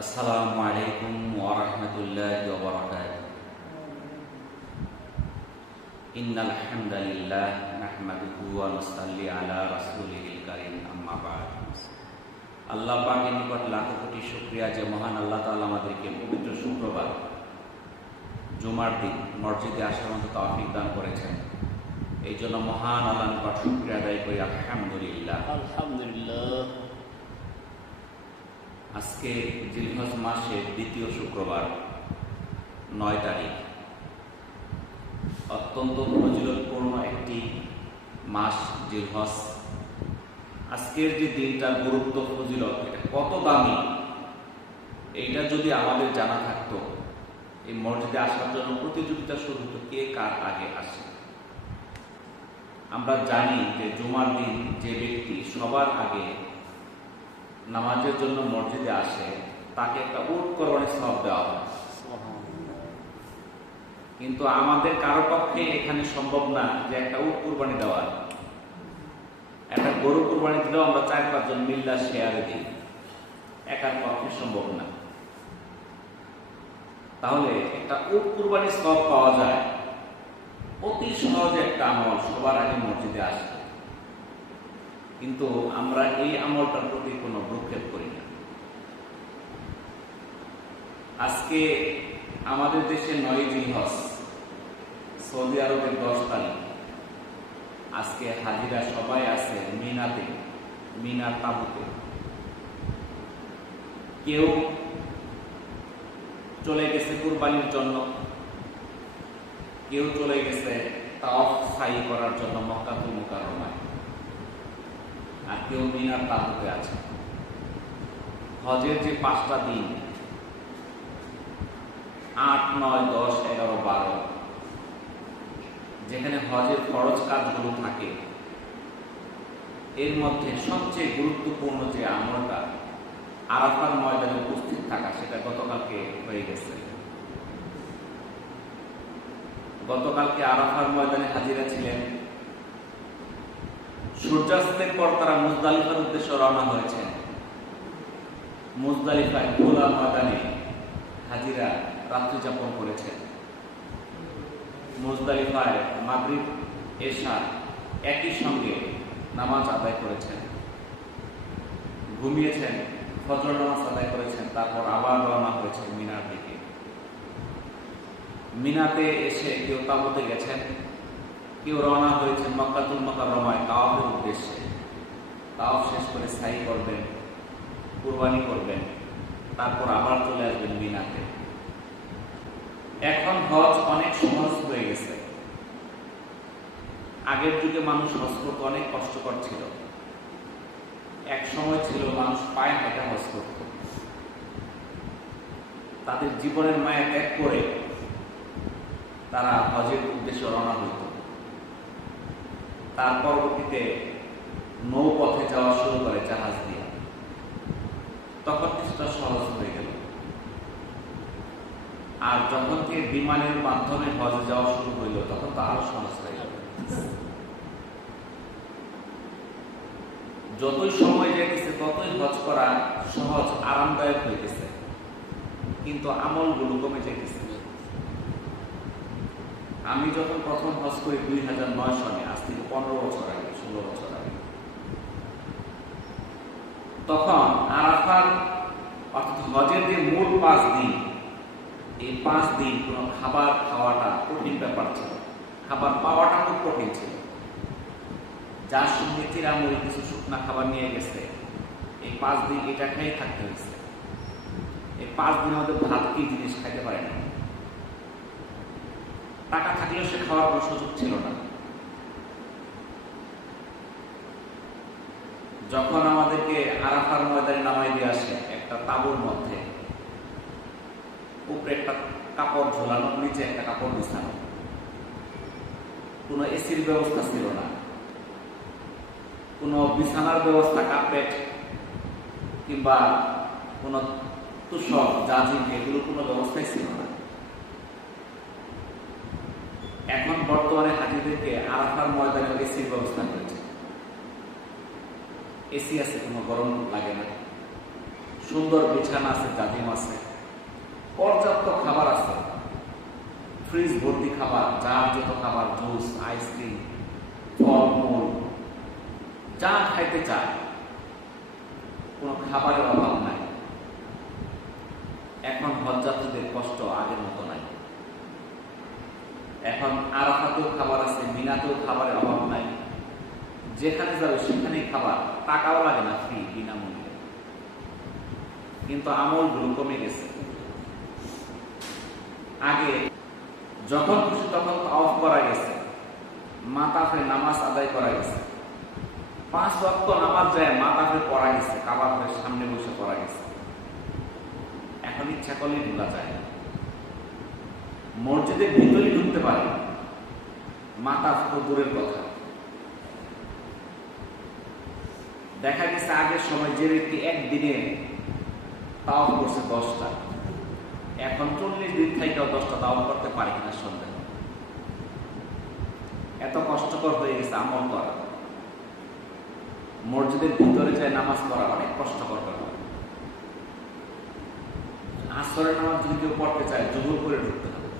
আসসালামু আলাইকুম ওয়া রাহমাতুল্লাহি ওয়া বারাকাতুহু। ইন্নাল হামদালিল্লাহ নাহমাদুহু ওয়া নুসাল্লি আলা রাসূলিল কারীম, আম্মা বা'দ। আল্লাহ পাকের নিকট লাখো কোটি শুকরিয়া যে মহান আল্লাহ তাআলা আমাদেরকে পবিত্র শুক্রবার জুমার দিন মসজিদে আসার মতো তৌফিক দান করেছেন। এই জন্য মহান আল্লাহর নিকট শুকরিয়া আদায় করি, আলহামদুলিল্লাহ। আলহামদুলিল্লাহ। আজকে জিলহজ মাসের দ্বিতীয় শুক্রবার 9 তারিখ, অত্যন্ত ফজিলতপূর্ণ একটি মাস জিলহজ। আজকের যে দিনটার গুরুত্ব ফজিলত এটা কত দামি, এইটা যদি আমাদের জানা থাকতো, এই মসজিদে আসার জন্য প্রতিযোগিতা শুরু হতো কে কার আগে আসে। আমরা জানি যে জুমার দিন যে ব্যক্তি সবার আগে নামাজের জন্য মসজিদে আসে তাকে একটা উট কোরবানির সওয়াব দেওয়া হয়। কিন্তু আমাদের কারো পক্ষে এখানে সম্ভব না যে একটা উট কোরবানি দেওয়া, একটা গরু কোরবানি দিলেও আমরা 4-5 জন মিল্লা শেয়ারে দিই, একার পক্ষে সম্ভব না। তাহলে একটা উট কোরবানির সওয়াব পাওয়া যায়, অতি সহজ একটা আমল, সবার আগে মসজিদে আসে। কিন্তু আমরা এই আমলটার প্রতি কোনো ভ্রুক্ষেপ করি না। আজকে আমাদের দেশে 9 জিলহজ, সৌদি আরবের 10 তারিখ। আজকে হাজিরা সবাই আছে মিনাতে, মিনার তাঁবুতে। কেউ চলে গেছে কুরবানির জন্য, কেউ চলে গেছে তাওয়াফ সাই করার জন্য মক্কাতুল মুকাররমায়, আর কেউ মিনার তাঁবুতে আছে। হজের যে 5টা দিন 8, 9, 10, 11, 12, যেখানে হজের ফরজ কাজগুলো থাকে, এর মধ্যে সবচেয়ে গুরুত্বপূর্ণ যে আমলটা আরাফার ময়দানে উপস্থিত থাকা, সেটা গতকালকে হয়ে গেছে। গতকালকে আরাফার ময়দানে হাজিরা ছিলেন। সূর্যাস্তের পর তারা মুজদালিফার উদ্দেশ্যে রওনা হয়েছেন। মুজদালিফায় খোলা ময়দানে হাজিরা রাত্রি যাপন করেছেন। মুজদালিফায় মাগরিব এশা একই সঙ্গে নামাজ আদায় করেছেন, ঘুমিয়েছেন, ফজর নামাজ আদায় করেছেন, তারপর আবার রওনা হয়েছেন মিনার দিকে। মিনাতে এসে কেউ তাঁবুতে গেছেন, কেউ রওনা হয়েছেন মক্কাতুল মুকাররমায় তাওয়াফের উদ্দেশ্যে। তাওয়াফ শেষ করে সাই করবেন, কুরবানি করবেন, তারপর আবার চলে আসবেন মিনাতে। এখন হজ অনেক সহজ হয়ে গেছে। আগের যুগে মানুষ হজ করতে অনেক কষ্টকর ছিল। এক সময় ছিল মানুষ পায়ে হেঁটে হজ করত। তাদের জীবনের মায়া ত্যাগ করে তারা হজের উদ্দেশ্যে রওনা হইত। তার পরবর্তীতে নৌপথে যাওয়া শুরু করে জাহাজ দিয়ে। তখন কিছুটা সহজ হয়ে গেল। আর যখন থেকে বিমানের মাধ্যমে হজে যাওয়া শুরু হইল, তখন তো আরো সহজ হয়ে গেল। যতই সময় যেতেছে ততই হজ করা সহজ, আরামদায়ক হইতেছে, কিন্তু আমলগুলো কমে যেতেছে। আমি যখন প্রথম হজ করি 2009 সনে, আজ থেকে 15 বছর আগে, 16 বছর আগে, তখন আরাফার অর্থাৎ হজের যে মূল 5 দিন, এই 5 দিন কোনো খাবার খাওয়াটা কঠিন ব্যাপার ছিল। খাবার পাওয়াটা খুব কঠিন ছিল। যার সঙ্গে চিরামুড়ি কিছু শুকনা খাবার নিয়ে গেছে, এই 5 দিন এটা খেয়ে থাকতে হয়েছে। এই 5 দিনের মধ্যে ভাত কি জিনিস খাইতে পারে না। টাকা থাকলেও সে খাওয়ার কোনো সুযোগ ছিল না। যখন আমাদেরকে আরাফার ময়দানে নামাই দিয়ে আসে একটা তাঁবুর মধ্যে, উপরে একটা কাপড় ঝোলানো, নিচে একটা কাপড় বিছানো, কোনো এসির ব্যবস্থা ছিল না, কোনো বিছানার ব্যবস্থা, কার্পেট কিংবা কোনো তুষক, জাজিম, এগুলোর কোনো ব্যবস্থাই ছিল না। এখন বর্তমানে হাজিদেরকে আরাফার ময়দানে এসির ব্যবস্থা করেছে। এসি আছে, কোনো গরম লাগে না, সুন্দর বিছানা আছে, জাজিম আছে, পর্যাপ্ত খাবার আছে, ফ্রিজ ভর্তি খাবার, যার যত খাবার, জুস, আইসক্রিম, ফলমূল, যা খাইতে চায়, কোনো খাবারের অভাব নাই। এখন হজযাত্রীদের কষ্ট আগের মতো নাই। এখন আরাফাতেও খাবার আছে, মিনাতেও খাবারের অভাব নাই। যেখানে যাবে সেখানেই খাবার, টাকাও লাগে না, ফ্রি, বিনামূল্যে। কিন্তু আমলগুলো কমে গেছে। আগে যখন খুশি তখন তাওয়াফ করা গেছে, মাতাফে নামাজ আদায় করা গেছে, 5 ওয়াক্ত নামাজ যায় মাতাফে পড়া গেছে, কাবাবের সামনে বসে পড়া গেছে। এখন ইচ্ছা করলে ঢোকা যায় না, মসজিদের ভিতরে ঢুকতে পারে, মাতাফ তো দূরের কথা। দেখা গেছে আগের সময় যে ব্যক্তি একদিনে তাওয়াফ করছে 10টা, এখন 40 দিন থেকেও 10টা তাওয়াফ করতে পারে কিনা সন্দেহ। এত কষ্টকর হয়ে গেছে আমল করা। মসজিদের ভিতরে যায় নামাজ পড়া অনেক কষ্টকর ব্যাপার। আসরের নামাজ যদি কেউ পড়তে চায় জোহর করে ঢুকতে হবে,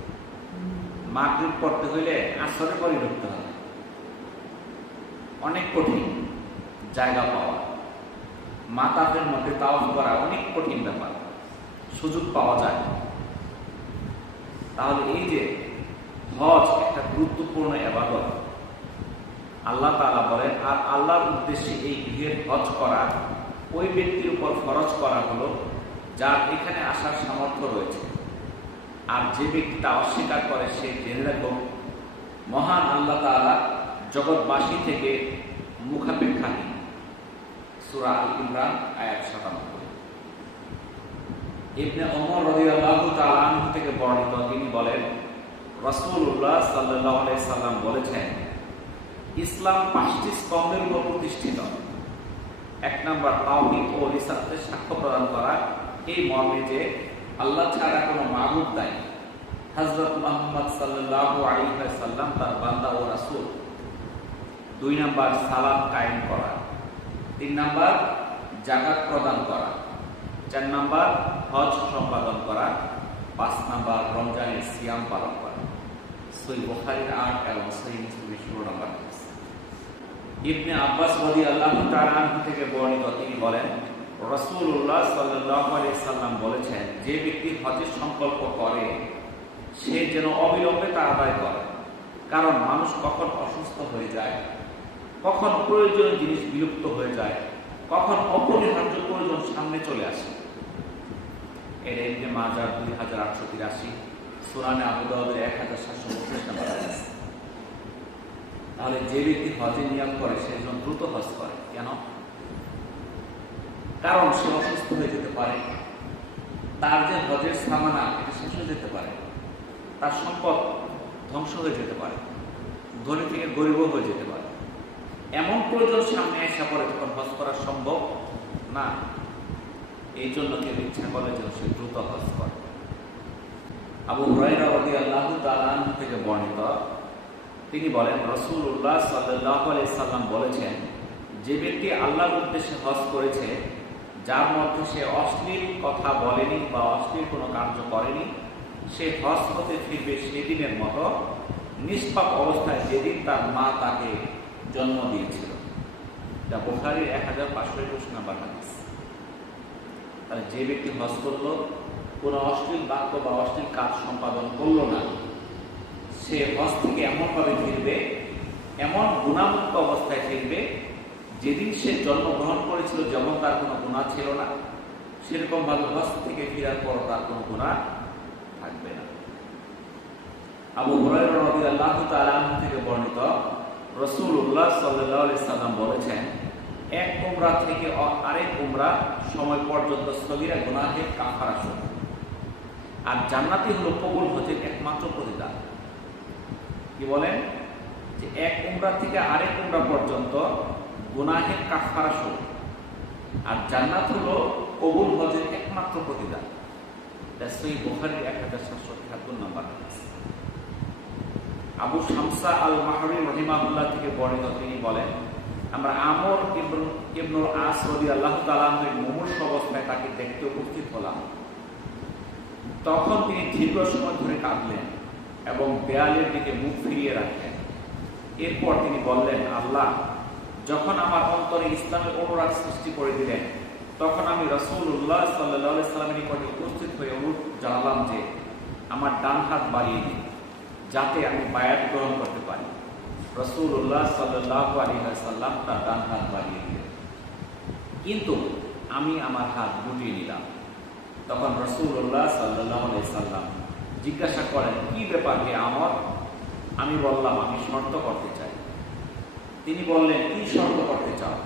মাগরিব পড়তে হইলে আসরের পরে ঢুকতে হবে। অনেক কঠিন জায়গা পাওয়া, মাতাফের মধ্যে তাওয়াফ করা অনেক কঠিন ব্যাপার, সুযোগ পাওয়া যায়। তাহলে এই যে হজ একটা গুরুত্বপূর্ণ ইবাদত, আল্লাহ তাআলা বলেন, আর আল্লাহর উদ্দেশ্যে এই গৃহের হজ করা ওই ব্যক্তির উপর ফরজ করা হলো যার এখানে আসার সামর্থ্য রয়েছে। আর যে ব্যক্তি তা অস্বীকার করে সে জেনে রাখো মহান আল্লাহ তাআলা জগৎবাসী থেকে মুখাপেক্ষাহীন। সূরা আল ইমরান আয়াত 97। ইবনে ওমর রাদিয়াল্লাহু তাআলা আনহু থেকে বর্ণিত, তিনি বলেন রাসূলুল্লাহ সাল্লাল্লাহু আলাইহি সাল্লাম বলেছেন, ইসলাম 5টি স্তম্ভের উপর প্রতিষ্ঠিত। 1 নাম্বার তাওহীদ ও রিসালাতের সাক্ষ্য প্রদান করা, এই মর্মে যে আল্লাহ ছাড়া কোনো মাবুদ নাই, হযরত মুহাম্মদ সাল্লাল্লাহু আলাইহি ওয়াসাল্লাম তার বান্দা ও রাসূল। 2 নাম্বার সালাত কায়েম করা। 3 নাম্বার যাকাত প্রদান করা। 4 নাম্বার হজ সম্পাদন করা। 5 নাম্বার রমজানের সিয়াম পালন করা। সহিহ বুখারীর 8 এবং সহিহ মুসলিমের 16 নাম্বার হাদিস। ইবনে আব্বাস রাদিয়াল্লাহু তাআলা আনহু থেকে বর্ণিত, তিনি বলেন রাসূলুল্লাহ সাল্লাল্লাহু আলাইহি সাল্লাম বলেছেন, যে ব্যক্তি হজের সংকল্প করে সে যেন অবিলম্বে তা আদায় করে। কারণ মানুষ কখন অসুস্থ হয়ে যায়, কখন প্রয়োজনীয় জিনিস বিলুপ্ত হয়ে যায়, কখন অপরিহার্য প্রয়োজন সামনে চলে আসে। এর ইবনে মাজাহ 2883, সুনানে আবু দাউদের 1732 নাম্বার হাদিস। তাহলে যে ব্যক্তি হজে নিয়ত করে সে যেন দ্রুত হজ করে। কেন? কারণ সে অসুস্থ হয়ে যেতে পারে, তার যে হজের সামানা এটা শেষ হয়ে যেতে পারে, তার সম্পদ ধ্বংস হয়ে যেতে পারে, ধনী থেকে গরিব হয়ে যেতে পারে। এমন প্রয়োজন সামনে আসা পরে তখন হজ করা সম্ভব না। এই জন্য কেউ ইচ্ছা করে যেন সে দ্রুত হজ করে। আবু হুরায়রা রাদিয়াল্লাহু তাআলা আনহু থেকে বর্ণিত, তিনি বলেন রাসূলুল্লাহ সাল্লাল্লাহু আলাইহি সাল্লাম বলেছেন, যে ব্যক্তি আল্লাহর উদ্দেশ্যে হজ করেছে যার মধ্যে সে অশ্লীল কথা বলেনি বা অশ্লীল কোনো কার্য করেনি, সে হজ হতে ফিরবে সেদিনের মতো নিষ্পাপ অবস্থায় যেদিন তার মা তাকে জন্ম দিয়েছিল। যা বুখারীর 1521 নাম্বার হাদিস। তাহলে যে ব্যক্তি হজ করলো, কোনো অশ্লীল বাক্য বা অশ্লীল কাজ সম্পাদন করলো না, সে হজ থেকে এমনভাবে ফিরবে, এমন গুণামুক্ত অবস্থায় ফিরবে যেদিন সে জন্মগ্রহণ করেছিল যেমন তার কোনো গুনাহ ছিল না, সেরকম ভাবে হজ থেকে ফেরার পর তার কোনো গুনাহ থাকবে না। আবু হুরায়রা রাদিয়াল্লাহু তাআলা আনহু থেকে বর্ণিত, রাসূলুল্লাহ সাল্লাল্লাহু আলাইহি সাল্লাম বলেছেন, এক উমরা থেকে আরেক উমরা সময় পর্যন্ত সগীরা গুনাহের কাফারা স্বরূপ। আর জান্নাতি হলো কবুল হজের একমাত্র প্রতিদান। কি বলেন? যে এক উমরা থেকে আরেক উমরা পর্যন্ত গুনাহের কাফারা স্বরূপ, আর জান্নাত হলো কবুল হজের একমাত্র প্রতিদান। এটা সহিহ বুখারীর 1773 নাম্বার হাদিস। আবু শামসা আল মাহরি রাহিমাহুল্লাহ থেকে বর্ণিত, তিনি বলেন আমরা আমর ইবনুল আস রাদিয়াল্লাহু তাআলা আনহুর মুমূর্ষু অবস্থায় তাকে দেখতে উপস্থিত হলাম। তখন তিনি দীর্ঘ সময় ধরে কাঁদলেন এবং দেয়ালের দিকে মুখ ফিরিয়ে রাখলেন। এরপর তিনি বললেন, আল্লাহ, যখন আমার অন্তরে ইসলামের অনুরাগ সৃষ্টি করে দিলেন, তখন আমি রাসূলুল্লাহ সাল্লাল্লাহু আলাইহি সাল্লামের নিকটে উপস্থিত হয়ে অনুরোধ জানালাম যে আমার ডান হাত বাড়িয়ে দিন, যাতে আমি বায়াত গ্রহণ করতে পারি। রাসূলুল্লাহ সাল্লাল্লাহু আলাইহি ওয়াসাল্লাম তার ডান হাত বাড়িয়ে দিলেন, কিন্তু আমি আমার হাত গুটিয়ে নিলাম। তখন রাসূলুল্লাহ সাল্লাল্লাহু আলাইহি সাল্লাম জিজ্ঞাসা করেন, কি ব্যাপার হে আমর? আমি বললাম, আমি শর্ত করতে চাই। তিনি বললেন, কি শর্ত করতে চাও?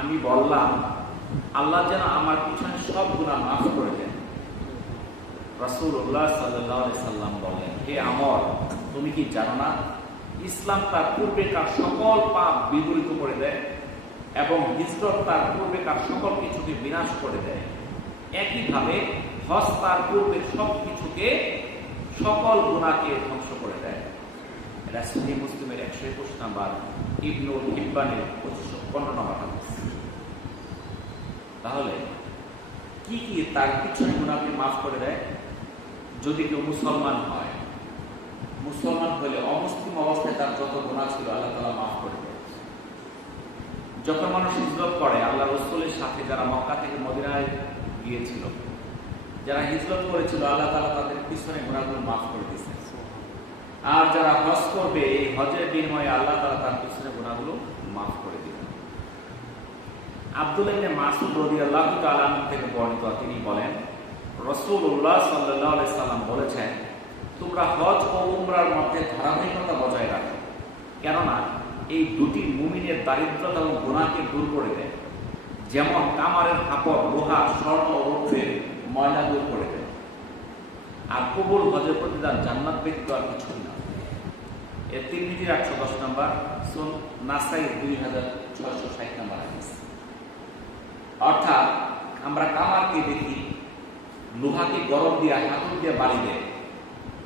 আমি বললাম, আল্লাহ যেন আমার পিছনে সব গুনাহ মাফ করে দেন। রাসূলুল্লাহ সাল্লাল্লাহু আলাইহি সাল্লাম বললেন, হে আমর, তুমি কি জানো না ইসলাম তার পূর্বেকার সকল পাপ বিদূরিত করে দেয় এবং হিজরত তার পূর্বেকার সকল কিছুকে বিনাশ করে দেয়। একইভাবে হজ তার পূর্বের সব কিছুকে, সকল গুনাহকে ধ্বংস করে দেয়। এটা সহিহ মুসলিমের 121 নাম্বার, ইবনুল হিব্বানের 15 নম্বর হাদিস। তাহলে কি কি তার পিছনে গুনাহকে মাফ করে দেয়? যদি কেউ মুসলমান হয়, মুসলমান হলে অমুসলিম অবস্থায় তার যত গুনাহ ছিল আল্লাহ তাআলা মাফ করে দেয়। যখন মানুষ হিজরত করে, আল্লাহ রাসূলের সাথে যারা মক্কা থেকে মদিনায় গিয়েছিল, যারা হিজরত করেছিল, আল্লাহ তাআলা তাদের পিছনে গুনাহগুলো মাফ করে দিয়েছেন। আর যারা হজ করবে, এই হজের বিনিময়ে আল্লাহ তাআলা তার পিছনে গুনাহগুলো মাফ করে দিবেন। আব্দুল্লাহ ইবনে মাসউদ রাদিয়াল্লাহু তাআলা আনহু থেকে বর্ণিত, তিনি বলেন, রাসূলুল্লাহ সাল্লাল্লাহু আলাইহি সাল্লাম বলেছেন, তোমরা হজ ও উমরার মধ্যে ধারাবাহিকতা বজায় রাখো, কেননা এই দুটি মুমিনের দারিদ্রতা ও গুনাহকে দূর করে দেয়, যেমন কামারের হাপড় লোহা, স্বর্ণ ও রৌপ্যের ময়লা দূর করে দেয়। আর কবুল হজের প্রতিদান জান্নাত ব্যতীত আর কিছুই না। এর তিরমিজির 810 নম্বর, নাসাই 2660 নম্বর হাদিস। অর্থাৎ আমরা কামারকে দেখি লোহাকে গরম দিয়ে হাতুড়ি দিয়ে বাড়ি দেয়,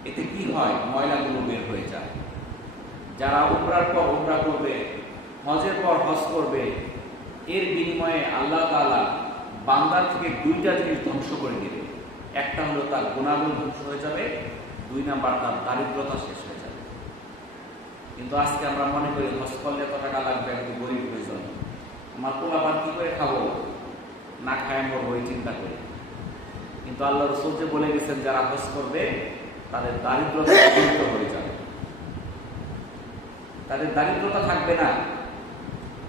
এতে কি হয়? ময়লাগুলো বের হয়ে যায়। যারা উমরার পর উমরা করবে, হজের পর হজ করবে, এর বিনিময়ে আল্লাহ তাআলা বান্দার থেকে দুইটা জিনিস ধ্বংস করে দিবে। একটা হলো তার গুনাহগুলো ধ্বংস হয়ে যাবে, 2 নাম্বার তার দারিদ্রতা শেষ হয়ে যাবে। কিন্তু আজকে আমরা মনে করি হজ করলে কত টাকা লাগবে, একটু গরিব হয়ে যাবে, আমার পোলাপান কি করে খাবো, না খায় মরবো, এই চিন্তা করি। কিন্তু আল্লাহ রাসূল যে বলে গেছেন, যারা হজ করবে তাদের দারিদ্রতা দূর হয়ে যাবে, তাদের দারিদ্রতা থাকবে না।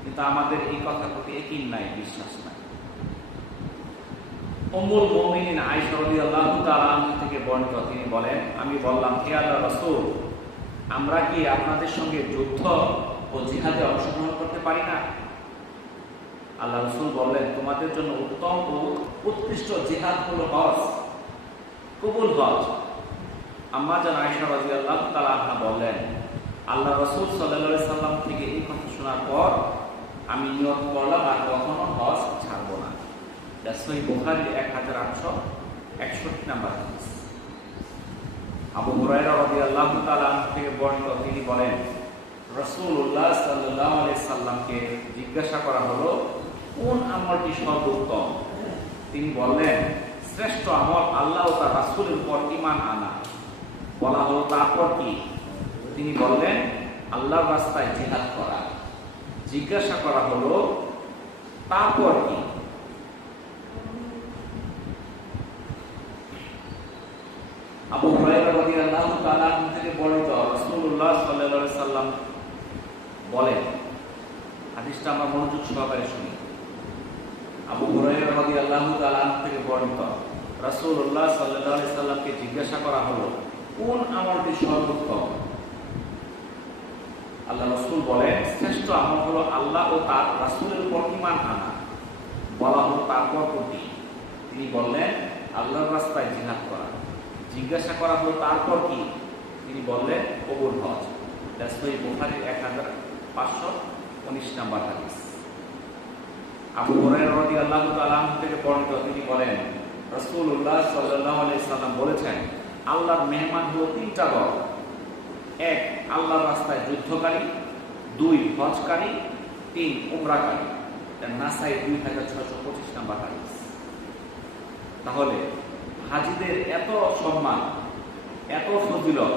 কিন্তু আমাদের এই কথার প্রতি ইয়াকিন নাই, বিশ্বাস নাই। উম্মুল মুমিনিন আয়েশা রাদিয়াল্লাহু তাআলা আনহা থেকে বর্ণিত, তিনি বলেন, আমি বললাম, হে আল্লাহর রাসূল, আমরা কি আপনাদের সঙ্গে যুদ্ধ ও জিহাদে অংশগ্রহণ করতে পারি না? আল্লাহ রাসূল বললেন, তোমাদের জন্য উত্তম ও উৎকৃষ্ট জিহাদ হলো হজ, কবুল হজ। আম্মা জান আয়েশা রাদিয়াল্লাহু তাআলা আনহা বললেন, আল্লাহ রাসূল সাল্লাল্লাহু আলাইহি সাল্লাম থেকে এই কথা শোনার পর আমি নিয়ত করলাম আর কখনো হজ ছাড়বো না। যা সহিহ বুখারী 1861 নম্বর হাদিস। আবু হুরায়রা রাদিয়াল্লাহু তাআলা আনহু থেকে বর্ণিত, তিনি বলেন, রাসূলুল্লাহ সাল্লাল্লাহু আলাইহি সাল্লামকে জিজ্ঞাসা করা হলো, কোন আমলটি সর্বোত্তম? তিনি বললেন, শ্রেষ্ঠ আমল আল্লাহ ও তার রাসূলের উপর ঈমান আনা। বলা হলো, তারপর কি? তিনি বললেন, আল্লাহর রাস্তায় জিহাদ করা। জিজ্ঞাসা করা হলো, তারপর কি? আবু হুরায়রা রাদিয়াল্লাহু তাআলা আনহু থেকে বর্ণিত, রাসূলুল্লাহ সাল্লাল্লাহু আলাইহি সাল্লাম বলেন, হাদিসটা আমরা মনোযোগ সহকারে শুনি। আবু হুরায়রা রাদিয়াল্লাহু তাআলা আনহু থেকে বর্ণিত, রাসূলুল্লাহ সাল্লাল্লাহু আলাইহি সাল্লামকে জিজ্ঞাসা করা হলো, কোন আমলটি সর্বোত্তম? আল্লাহ রাসূল বলেন, শ্রেষ্ঠ আমল হলো আল্লাহ ও তার রাসূলের উপর ঈমান আনা। বলা হলো, তারপর কোনটি? তিনি বললেন, আল্লাহর রাস্তায় জিহাদ করা। জিজ্ঞাসা করা হলো, তারপর কি? তিনি বললেন, কবুল হজ। সহিহ বুখারী 1519 নম্বর হাদিস। আবু হুরায়রা রাদিয়াল্লাহু তাআলা আনহু থেকে বর্ণিত, তিনি বলেন, রাসূলুল্লাহ সাল্লাল্লাহু আলাইহি সাল্লাম বলেছেন, আল্লাহর মেহমান হলো 3টা দল। 1, আল্লাহর রাস্তায় যুদ্ধকারী, 2, হজকারী, 3 উমরাকারী, এটা নাসাই 2625 নাম্বার হাদিস। তাহলে হাজিদের এত সম্মান, এত ফজিলত,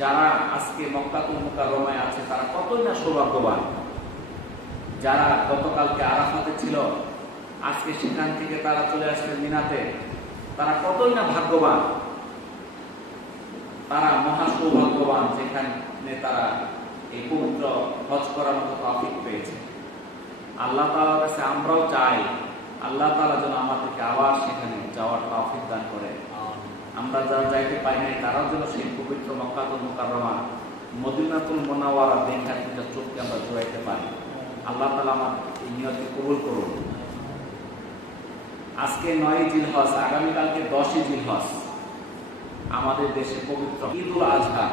যারা আজকে মক্কাতুল মুকাররমায় আছে তারা কতই না সৌভাগ্যবান। যারা গতকালকে আরাফাতে ছিল, আজকে সেখান থেকে তারা চলে আসবে মিনাতে, তারা কতই না ভাগ্যবান। তারা মহা সৌভাগ্যবান, যেখানে তারা এই পবিত্র হজ করার মতো তৌফিক পেয়েছে। আল্লাহ তাআলার কাছে আমরাও চাই আল্লাহ তাআলা যেন আমাদেরকে আবার সেখানে যাওয়ার তৌফিক দান করে। আমরা যারা যাইতে পাই নাই তারাও যেন সেই পবিত্র মক্কাতুল মুকাররমা মদিনাতুল মুনাওয়ারা দেখা দুটা চোখকে আমরা জোড়াইতে পারি। আল্লাহ তাআলা আমাদের এই নিয়তকে কবুল করুন। আজকে 9 জিলহজ, আগামীকালকে 10 জিলহজ আমাদের দেশে পবিত্র ঈদুল আজহা।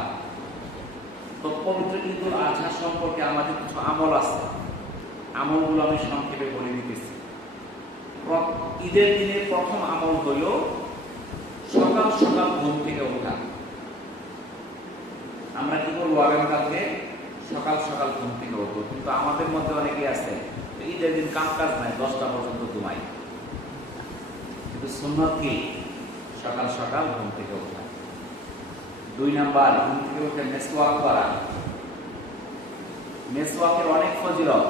তো পবিত্র ঈদুল আজহা সম্পর্কে আমাদের কিছু আমল আছে, আমলগুলো আমি সংক্ষেপে বলে দিতেছি। ঈদের দিনের প্রথম আমল হইল সকাল সকাল ঘুম থেকে ওঠা। আমরা কি করবো? আগামীকালকে সকাল সকাল ঘুম থেকে উঠবো, কিন্তু আমাদের মধ্যে অনেকে আছে ঈদের দিন কাম কাজ নাই, 10টা পর্যন্ত ঘুমাই। কিন্তু সুন্নাত কি? সকাল সকাল ঘুম থেকে ওঠা। 2 নাম্বার, ঘুম থেকে উঠে মেসওয়াক করা। মেসওয়াকের অনেক ফজিলত,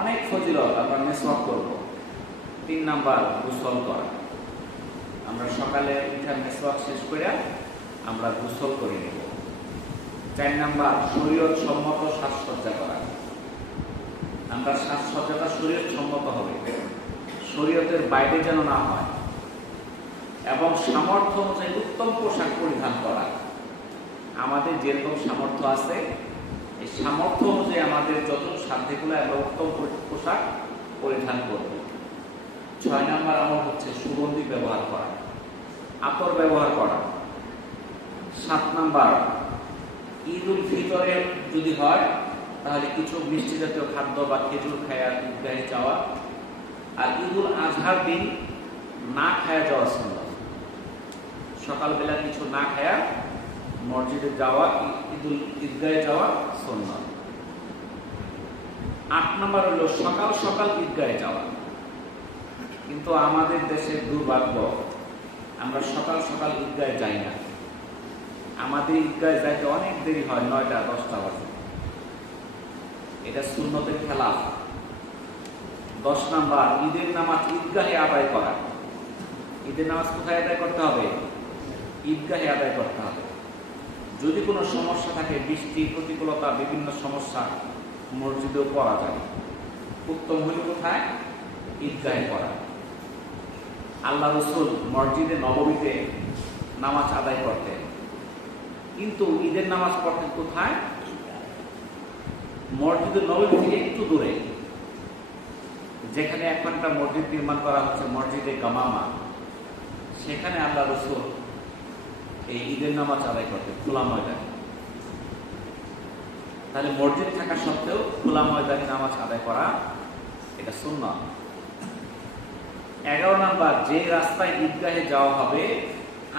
অনেক ফজিলত, আমরা মেসওয়াক করব। 3 নাম্বার, গোসল করা। আমরা সকালে উঠে মেসওয়াক শেষ করে আমরা গোসল করে নেব। 4 নাম্বার, শরীয়ত সম্মত সাজসজ্জা করা। আমরা সাজসজ্জাটা শরীয়ত সম্মত হবে, শরীয়তের বাইরে যেন না হয়, এবং সামর্থ্য অনুযায়ী উত্তম পোশাক পরিধান করা। আমাদের যেরকম সামর্থ্য আছে, এই সামর্থ্য অনুযায়ী আমাদের যত সাধ্যগুলো আমরা উত্তম পোশাক পরিধান করব। 6 নাম্বার আমল হচ্ছে সুগন্ধি ব্যবহার করা, আতর ব্যবহার করা। 7 নাম্বার, ঈদুল ফিতরে যদি হয় তাহলে কিছু মিষ্টি জাতীয় খাদ্য বা খেজুর খায়া ঈদগাহে যাওয়া। আর ঈদুল আজহার দিন না খায়া যাওয়া সুন্নাত। সকালবেলা কিছু না খায়া মসজিদে যাওয়া, ঈদগাহে যাওয়া সুন্নাত। 8 নাম্বার হলো সকাল সকাল ঈদগাহে যাওয়া। কিন্তু আমাদের দেশের দুর্ভাগ্য, আমরা সকাল সকাল ঈদগাহে যাই না। আমাদের ঈদগাহে যাইতে অনেক দেরি হয়, 9টা 10টা বাজে। এটা সুন্নতের খেলাফ। 10 নাম্বার, ঈদের নামাজ ঈদগাহে আদায় করা। ঈদের নামাজ কোথায় আদায় করতে হবে? ঈদগাহে আদায় করতে হবে। যদি কোনো সমস্যা থাকে, বৃষ্টি, প্রতিকূলতা, বিভিন্ন সমস্যা, মসজিদেও পড়া যায়। উত্তম হইল কোথায়? ঈদগাহে পড়া। আল্লাহ রাসূল মসজিদে নববীতে নামাজ আদায় করতেন, কিন্তু ঈদের নামাজ পড়তেন কোথায়? মসজিদে নববী থেকে একটু দূরে, যেখানে এখন একটা মসজিদ নির্মাণ করা হচ্ছে, মসজিদে গামামা। সেখানে আল্লাহ রাসূল এই ঈদের নামাজ আদায় করতেন খোলা ময়দানে। তাহলে মসজিদ থাকা সত্ত্বেও খোলা ময়দানে নামাজ আদায় করা এটা সুন্নাত। 11 নাম্বার, যে রাস্তায় ঈদগাহে যাওয়া হবে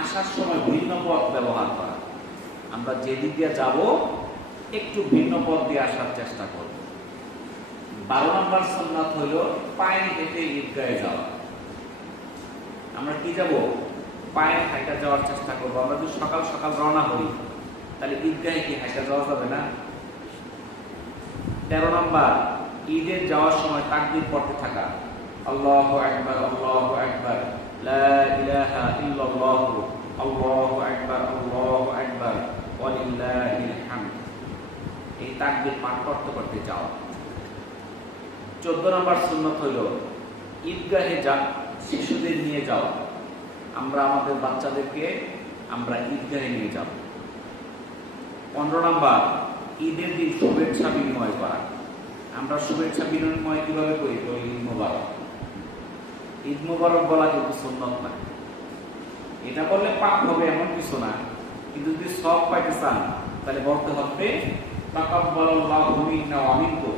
আসার সময় ভিন্ন পথ ব্যবহার করা। আমরা যেদিক দিয়ে যাব একটু ভিন্ন পথ দিয়ে আসার চেষ্টা করব। 12 নাম্বার সুন্নাত হইল পায়ে হেঁটে ঈদগাহে যাওয়া। আমরা কি যাব? পায়ে হাঁটা যাওয়ার চেষ্টা করবো। আমরা যদি সকাল সকাল রওনা হই তাহলে ঈদগাহে কি হাঁটা যাওয়া যাবে না? 13 নাম্বার, ঈদের যাওয়ার সময় তাকবীর পড়তে থাকা। আল্লাহু আকবার, আল্লাহু আকবার, লা ইলাহা ইল্লাল্লাহ, আল্লাহু আকবার, আল্লাহু আকবার, ওয়ালিল্লাহিল হামদ। এই তাকবীর পাঠ করতে করতে যাওয়া। 14 নাম্বার সুন্নাত হইল ঈদগাহে শিশুদের নিয়ে যাওয়া। আমরা আমাদের বাচ্চাদেরকে আমরা ঈদগাহে নিয়ে যাব। 15 নাম্বার, ঈদের দিন শুভেচ্ছা বিনিময় করা। আমরা শুভেচ্ছা বিনিময় কিভাবে করি? ঈদ মোবারক। ঈদ মোবারক বলা কিন্তু সুন্নাত না। এটা বললে পাপ হবে এমন কিছু না, কিন্তু যদি সওয়াব পাইতে চান তাহলে বলতে হবে তাকাব্বালাল্লাহু মিন্না ওয়া মিনকুম।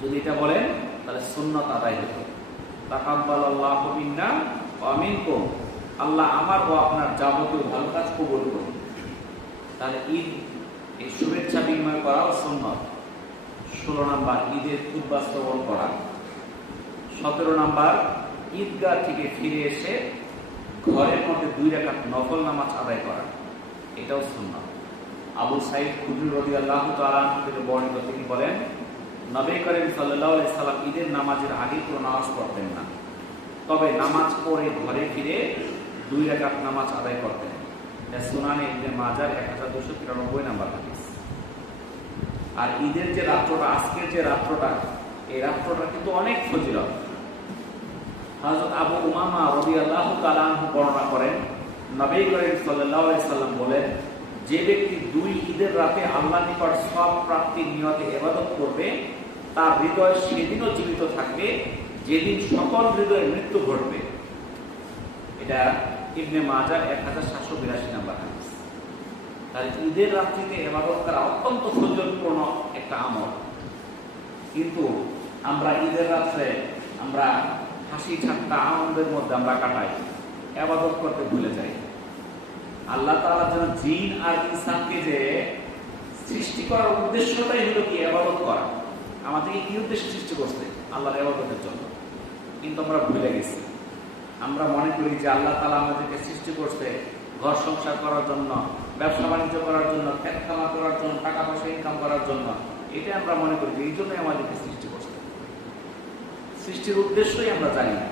যদি এটা বলেন তাহলে সুন্নাত আদায় হবে। তাকাব্বালাল্লাহু মিন্না ওয়া মিনকুম, আল্লাহ আমার ও আপনার যাবতীয় ভালো কাজ কবুল করুন। তাহলে ঈদ এই শুভেচ্ছা বিনিময় করাও সুন্নাত। 16 নাম্বার ঈদের খুতবা শ্রবণ করা, 17 নাম্বার ঈদগাহ থেকে ফিরে এসে ঘরের মধ্যে 2 রাকাত নফল নামাজ আদায় করা, এটাও সুন্নাত। আবু সাঈদ খুদরি রাদিয়াল্লাহু তাআলা আনহু থেকে বর্ণিত, তিনি বলেন নবী করিম সাল্লাল্লাহু আলাইহি সাল্লাম ঈদের নামাজের আগে কোনো নামাজ পড়তেন না, তবে নামাজ পড়ে ঘরে ফিরে 2 রাকাত নামাজ আদায় করতেন। সুনানে ইবনে মাজাহ 1293 নাম্বার হাদিস। আর ঈদের যে রাত্রটা, আজকের যে রাত্রটা, এই রাত্রটা কিন্তু অনেক ফজিলত। হযরত আবু উমামা রাদিয়াল্লাহু তাআলা আনহু বর্ণনা করেন, নবী করিম সাল্লাল্লাহু আলাইহি সাল্লাম বলেন, যে ব্যক্তি 2 ঈদের রাতে আল্লাহর নিকট সওয়াব প্রাপ্তির নিয়তে ইবাদত করবে, তার হৃদয় সেদিনও জীবিত থাকবে যেদিন সকল হৃদয়ের মৃত্যু ঘটবে। এটা ইবনে মাজাহ 1782 নাম্বার হাদিস। তাই ঈদের রাত্রিতে ইবাদত করা অত্যন্ত ফজিলতপূর্ণ একটা আমল। কিন্তু আমরা ঈদের রাত্রে আমরা হাসি ঠাট্টা আনন্দের মধ্যে আমরা কাটাই, ইবাদত করতে ভুলে যাই। আল্লাহ তাআলা যেন জিন আর ইনসানকে যে সৃষ্টি করার উদ্দেশ্যটাই হলো কি ইবাদত করা। আমাদেরকে কি উদ্দেশ্যে সৃষ্টি করছে? আল্লাহর ইবাদতের জন্য। কিন্তু আমরা ভুলে গেছি। আমরা মনে করি যে আল্লাহ তাআলা আমাদেরকে সৃষ্টি করছে ঘর সংসার করার জন্য, ব্যবসা বাণিজ্য করার জন্য, খেত খামার করার জন্য, টাকা পয়সা ইনকাম করার জন্য। এটা আমরা মনে করি যে এই জন্যই আমাদেরকে সৃষ্টি করছে। সৃষ্টির উদ্দেশ্যই আমরা জানি না।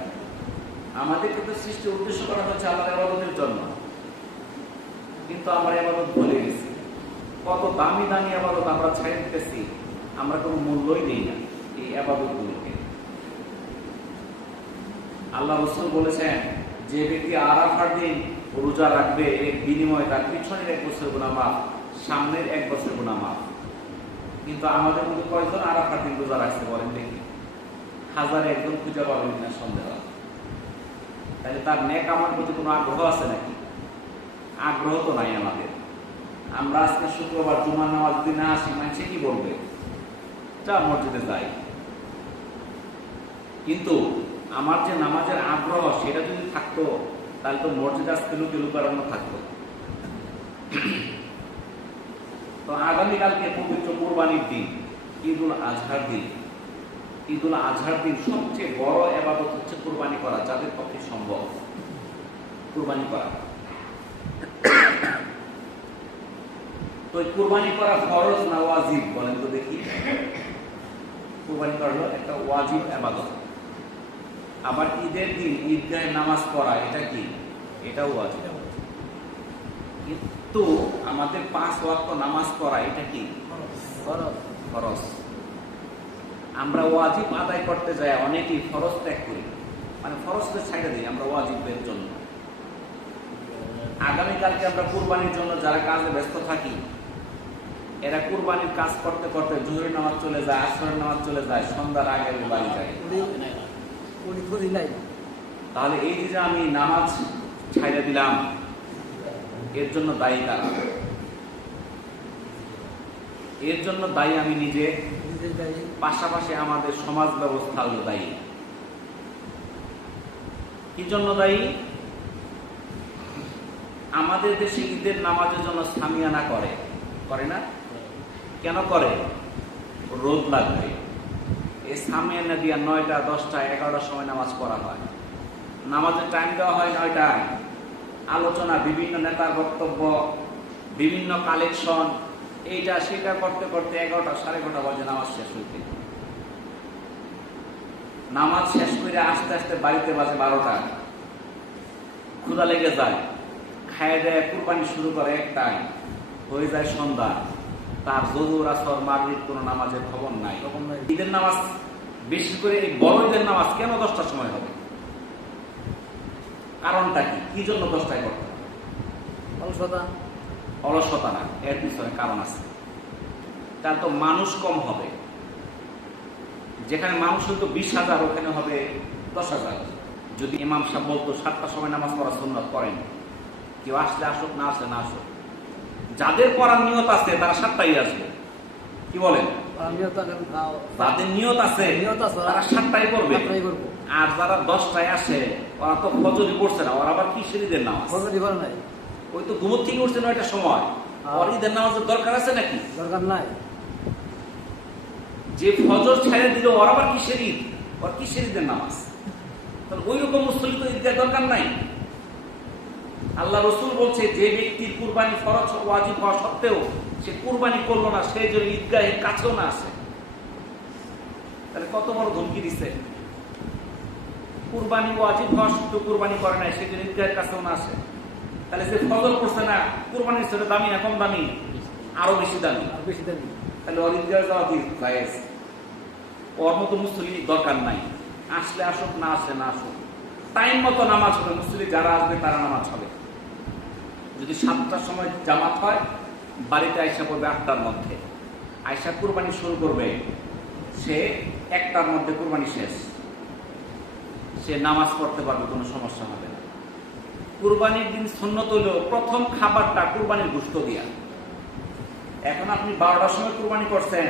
আমাদেরকে তো সৃষ্টির উদ্দেশ্য করা হচ্ছে আল্লাহর ইবাদতের জন্য, কিন্তু আমরা ইবাদত ভুলে গেছি। কত দামি দামি ইবাদত আমরা ছেড়ে দিতেছি, আমরা কোনো মূল্যই দিই না এই ইবাদতগুলোকে। আল্লাহ রাসূল বলেছেন, যে ব্যক্তি আরাফার দিন রোজা রাখবে, এর বিনিময়ে তার পিছনের 1 বছর গুনাহ মাফ, সামনের 1 বছর গুনাহ মাফ। কিন্তু আমাদের মধ্যে কয়জন আরাফার দিন রোজা রাখছে বলেন দেখি? হাজারে একজন খুঁজে পাবেন না সন্দেহ। তাহলে তার নেক আমল প্রতি কোনো আগ্রহ আছে নাকি? আগ্রহ তো নাই আমাদের। আমরা আজকে শুক্রবার জুমার নামাজ যদি না আসি, মানুষে কি বলবে? যা মসজিদে যাই। কিন্তু আমার যে নামাজের আগ্রহ সেটা যদি থাকতো, তাহলে তো মসজিদে আসতে লুকে লুকানো থাকতো। তো আগামীকালকে পবিত্র কুরবানির দিন, ঈদুল আজহার দিন। ঈদুল আজহার দিন সবচেয়ে বড় ইবাদত হচ্ছে কুরবানি করা, যাদের পক্ষে সম্ভব কুরবানি করা। তো কুরবানি করা ফরজ না ওয়াজিব বলেন তো দেখি? কুরবানি করা হলো একটা ওয়াজিব ইবাদত। আবার ঈদের দিন ঈদগাহে নামাজ পড়া, এটা কি? এটাও ওয়াজিব। কিন্তু আমাদের 5 ওয়াক্ত নামাজ পড়া, এটা কি? ফরজ। আমরা ওয়াজিব আদায় করতে যাই অনেকেই ফরজ ত্যাগ করি, মানে ফরজকে ছাইড়ে দিই আমরা ওয়াজিবের জন্য। আগামীকালকে আমরা কুরবানির জন্য যারা কাজে ব্যস্ত থাকি, এরা কুরবানির কাজ করতে করতে জোহরের নামাজ চলে যায়, আসরের নামাজ চলে যায়, সন্ধ্যার আগে বাড়ি যায়। তাহলে এই যে আমি নামাজ ছাইড়ে দিলাম, এর জন্য দায়ী কারা? এর জন্য দায়ী আমি নিজে, পাশাপাশি আমাদের সমাজ ব্যবস্থা হলো দায়ী। কি জন্য দায়ী? আমাদের দেশে ঈদের নামাজের জন্য সামিয়ানা করে না? কেন করে? রোদ লাগবে। এই সামিয়ানা দিয়া 9টা, 10টা, 11টার সময় নামাজ পড়া হয়। নামাজের টাইম দেওয়া হয় 9টায়। আলোচনা, বিভিন্ন নেতার বক্তব্য, বিভিন্ন কালেকশন, এইটা সেটা করতে করতে 11টা, 11:30 বাজে নামাজ শেষ হইতে। নামাজ শেষ করে আস্তে আস্তে বাড়িতে বাজে 12টা। ক্ষুধা লেগে যায়, খায় দেয়, কুরবানি শুরু করে 1টায়, হয়ে যায় সন্ধ্যা। তার জোহর, আসর, মাগরিব কোনো নামাজের খবর নাই। ঈদের নামাজ, বিশেষ করে এই বড় ঈদের নামাজ কেন 10টার সময় হবে? কারণটা কি? কি জন্য 10টায় করতে? অলসতা না, এর পিছনে কারণ আছে। তার তো মানুষ কম হবে। যেখানে মানুষ হয়তো 20,000, ওখানে হবে 10,000। যদি ইমাম সাহেব বলতো 7টার সময় নামাজ পড়া সুন্নাত, করেন, কেউ আসলে আসুক, না আসলে না আসুক। যাদের পড়ার নিয়ত আছে তারা 7টায় আসবে। কি বলেন? যাদের নিয়ত আছে তারা 7টায় করবে। আর যারা 10টায় আসে, ওরা তো ফজরই পড়ছে না, ওরা আবার কিসের ঈদের নামাজ? ওই তো ঘুমোর থেকে উঠছে 9টার সময়। ওর ঈদের নামাজের দরকার আছে নাকি? দরকার নাই। যে ফজর ছেড়ে দিল ওর আবার কিসের ঈদ, ওর কিসের ঈদের নামাজ? তাহলে ওই রকম মুসলিম তো ঈদের দরকার নাই। আল্লাহ রসুল বলছে যে ব্যক্তির কুরবানি ফরজ ওয়াজিব হওয়া সত্ত্বেও সে কুরবানি করলো না, সে যেন ঈদগাহের কাছেও না আসে। তাহলে কত বড় ধমকি দিছে। কুরবানি ওয়াজিব হওয়া সত্ত্বেও কুরবানি করে নাই, সে যেন ঈদগাহের কাছেও না আসে। তাহলে যে ফজর করছে না, কুরবানির ছেলে দামি না কম দামি? আরো বেশি দামি। তাহলে ওর ঈদগাহে যাওয়া কি জায়েজ? ওর মতো মুসলিম দরকার নাই। আসলে আসুক, না আসলে না আসুক, টাইম মতো নামাজ হবে। মুসলিম যারা আসবে তারা নামাজ হবে। যদি 7টার সময় জামাত হয়, বাড়িতে আয়সা পড়বে 8টার মধ্যে। আয়সা কুরবানি শুরু করবে, সে 1টার মধ্যে কুরবানি শেষ, সে নামাজ পড়তে পারবে, কোনো সমস্যা হবে না। কুরবানির দিন সুন্নত হলো প্রথম খাবারটা কুরবানির গোশত দিয়া। এখন আপনি 12টার সময় কুরবানি করছেন,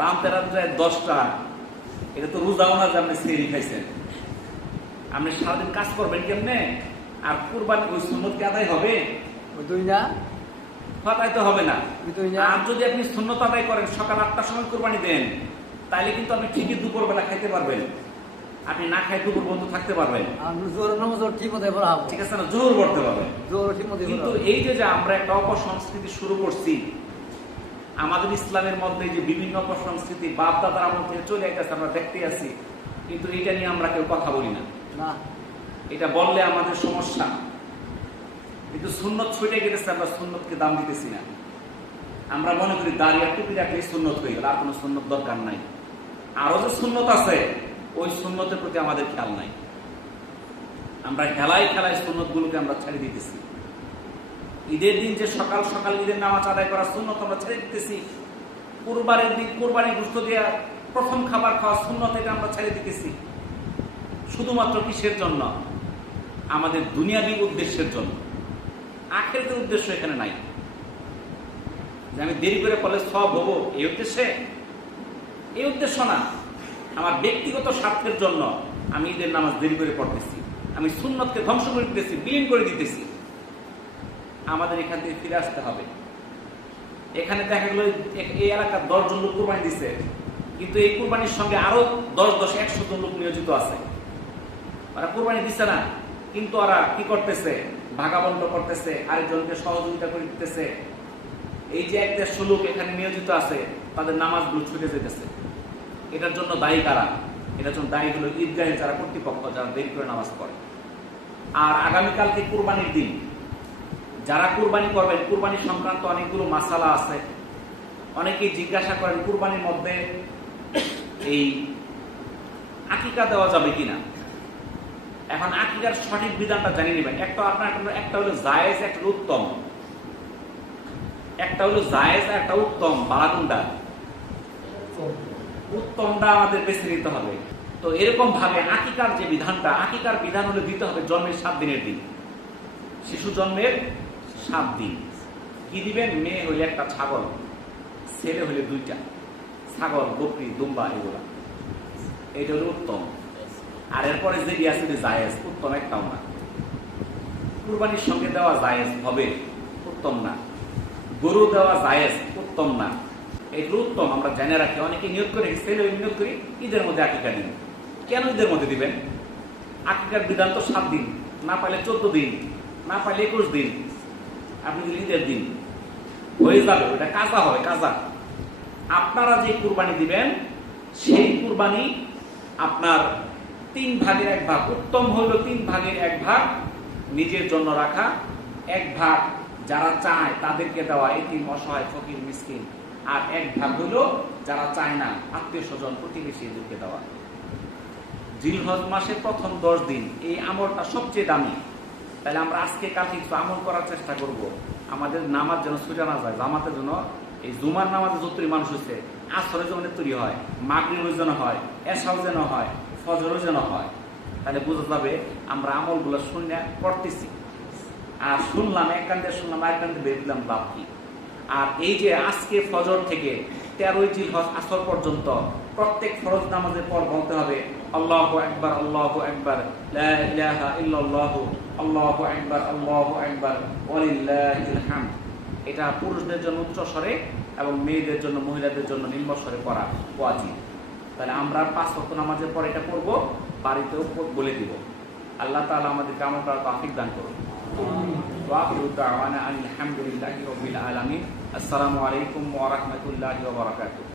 রামতে রাত্রে 10টা, এটা তো রোজাও না যে আপনি সেহরি খাইছেন। আপনি সারাদিন কাজ করবেন কেমনে? আর কুরবানি ওই সুন্নতকে আদায় হবে? তো হবে না। আর যদি আপনি সুন্নত আদায় করেন, সকাল 8টার সময় কুরবানি দেন, তাহলে কিন্তু আপনি ঠিকই দুপুরবেলা খাইতে পারবেন। আপনি না খাই দুপুর বন্ধ থাকতে পারবেন, ঠিক আছে না? জোহর পড়তে পারবেন। কিন্তু এই যে আমরা একটা অপসংস্কৃতি শুরু করছি আমাদের ইসলামের মধ্যে, যে বিভিন্ন অপসংস্কৃতি বাপ দাদার আমল থেকে চলে গেছে, আমরা দেখতে আছি, কিন্তু এটা নিয়ে আমরা কেউ কথা বলি না। এটা বললে আমাদের সমস্যা। কিন্তু সুন্নত ছুটে গেছে, আমরা সুন্নতকে দাম দিতেছি না। আমরা মনে করি দাঁড়িয়ে টুপি রাখলে সুন্নত হয়ে গেল, আর কোনো সুন্নত দরকার নাই। আরো যে সুন্নত আছে, ওই সুন্নতের প্রতি আমাদের খেয়াল নাই। আমরা খেলায় খেলায় সুন্নত গুলোকে আমরা ছেড়ে দিতেছি। ঈদের দিন যে সকাল সকাল ঈদের নামাজ আদায় করা সুন্নত আমরা ছেড়ে দিতেছি। কুরবানির দিন কুরবানি গোশত দিয়া প্রথম খাবার খাওয়া সুন্নত, এটা আমরা ছেড়ে দিতেছি। শুধুমাত্র কিসের জন্য? আমাদের দুনিয়াবী উদ্দেশ্যের জন্য। আখিরাতের উদ্দেশ্য এখানে নাই, যে আমি দেরি করে পড়লে সব হবো এই উদ্দেশ্যে। এই উদ্দেশ্য না। আমার ব্যক্তিগত স্বার্থের জন্য আমি ঈদের নামাজ দেরি করে পড়তেছি, আমি সুন্নতকে ধ্বংস করে দিতেছি, বিলীন করে দিতেছি। আমাদের এখান থেকে ফিরে আসতে হবে। এখানে দেখা গেল এই এলাকার 10 জন লোক কুরবানি দিচ্ছে, কিন্তু এই কুরবানির সঙ্গে আরো 10-100 জন লোক নিয়োজিত আছে। ওরা কুরবানি দিচ্ছে না, কিন্তু ওরা কি করতেছে? ভাগাবন্ট করতেছে, আরেকজনকে সহযোগিতা করে দিতেছে। এই যে 1-150 লোক এখানে নিয়োজিত আছে, তাদের নামাজগুলো ছুটে যেতেছে। এটার জন্য দায়ী কারা? এটার জন্য দায়ী হলো ঈদগাহে যারা কর্তৃপক্ষ, যারা দেরি করে নামাজ পড়ে। আর আগামীকালকে কুরবানির দিন যারা কুরবানি করবেন, কুরবানি সংক্রান্ত অনেকগুলো মাসালা আছে। অনেকেই জিজ্ঞাসা করেন কুরবানির মধ্যে এই আকিকা দেওয়া যাবে কিনা। এখন আকিকার সঠিক বিধানটা জানিয়ে নেবেন। একটা হলো জায়েজ, একটা উত্তম। একটা হলো জায়েজ, একটা উত্তম। বালাগুন্ডা উত্তমটা আমাদের বেছে নিতে হবে। তো এরকম ভাবে আকিকার যে বিধানটা, আকিকার বিধান হলে দিতে হবে জন্মের 7 দিনের দিন। শিশু জন্মের 7 দিন কি দিবেন? মেয়ে হইলে একটা ছাগল, ছেলে হইলে 2টা ছাগল, বকরি, দুম্বা, এগুলা। এইটা হলো উত্তম। আর এরপরে যে আছে জায়েজ, উত্তম একটাও না। কুরবানির সঙ্গে দেওয়া জায়েজ হবে, উত্তম না। গরু দেওয়া জায়েজ, উত্তম না। এইগুলো উত্তম আমরা জেনে রাখি। অনেকে নিয়োগ করে, ছেলে নিয়োগ করি ঈদের মধ্যে আকিকা দিন। কেন ঈদের মধ্যে দিবেন? আকিকার বিধান তো 7 দিন, না পাইলে 14 দিন, না পাইলে 21 দিন। আপনি ঈদের দিন হয়ে যাবে, ওটা কাজা হবে, কাজা। আপনারা যে কুরবানি দিবেন, সেই কুরবানি আপনার 3 ভাগের 1 ভাগ, উত্তম হইল 3 ভাগের 1 ভাগ নিজের জন্য রাখা, 1 ভাগ যারা চায় তাদেরকে দেওয়া, এতিম, অসহায়, ফকির, মিসকিন, আর 1 ভাগ হইল যারা চায় না, আত্মীয় স্বজন, প্রতিবেশী, এদেরকে দেওয়া। জিলহজ মাসের প্রথম 10 দিন এই আমলটা সবচেয়ে দামি। তাহলে আমরা আজকে কালকে কিছু আমল করার চেষ্টা করব। আমাদের নামাজ যেন ছুটে না যায়। জামাতের জন্য এই জুমার নামাজে যতই মানুষ হচ্ছে, আসরে যেন তৈরি হয়, মাগরিবের যেন হয়, এশাও যেন হয়, ফজরও যেন হয়। তাহলে বোঝা যাবে আমরা আমলগুলো শুনে করতেছি। আর শুনলাম, এক কান দিয়ে শুনলাম, এক কান দিয়ে বের দিলাম, লাভ কি? আর এই যে আজকে ফজর থেকে 13ই জিলহজ আসর পর্যন্ত প্রত্যেক ফরজ নামাজের পর বলতে হবে আল্লাহু আকবার, আল্লাহু আকবার, লা ইলাহা ইল্লাল্লাহু, আল্লাহু আকবার, আল্লাহু আকবার, ওয়ালিল্লাহিল হামদ। এটা পুরুষদের জন্য উচ্চ স্বরে এবং মেয়েদের জন্য, মহিলাদের জন্য নিম্ন স্বরে পড়া ওয়াজিব। তাহলে আমরা 5 ওয়াক্ত নামাজের পর এটা পড়বো, বাড়িতেও বলে দিব। আল্লাহ তাআলা আমাদেরকে আমল করার তৌফিক দান করুন। ওয়া আখিরু দাওয়ানা আলহামদুলিল্লাহি রাব্বিল আলামিন। আসসালামু আলাইকুম ওয়া রাহমাতুল্লাহি ওয়া বারাকাতুহু।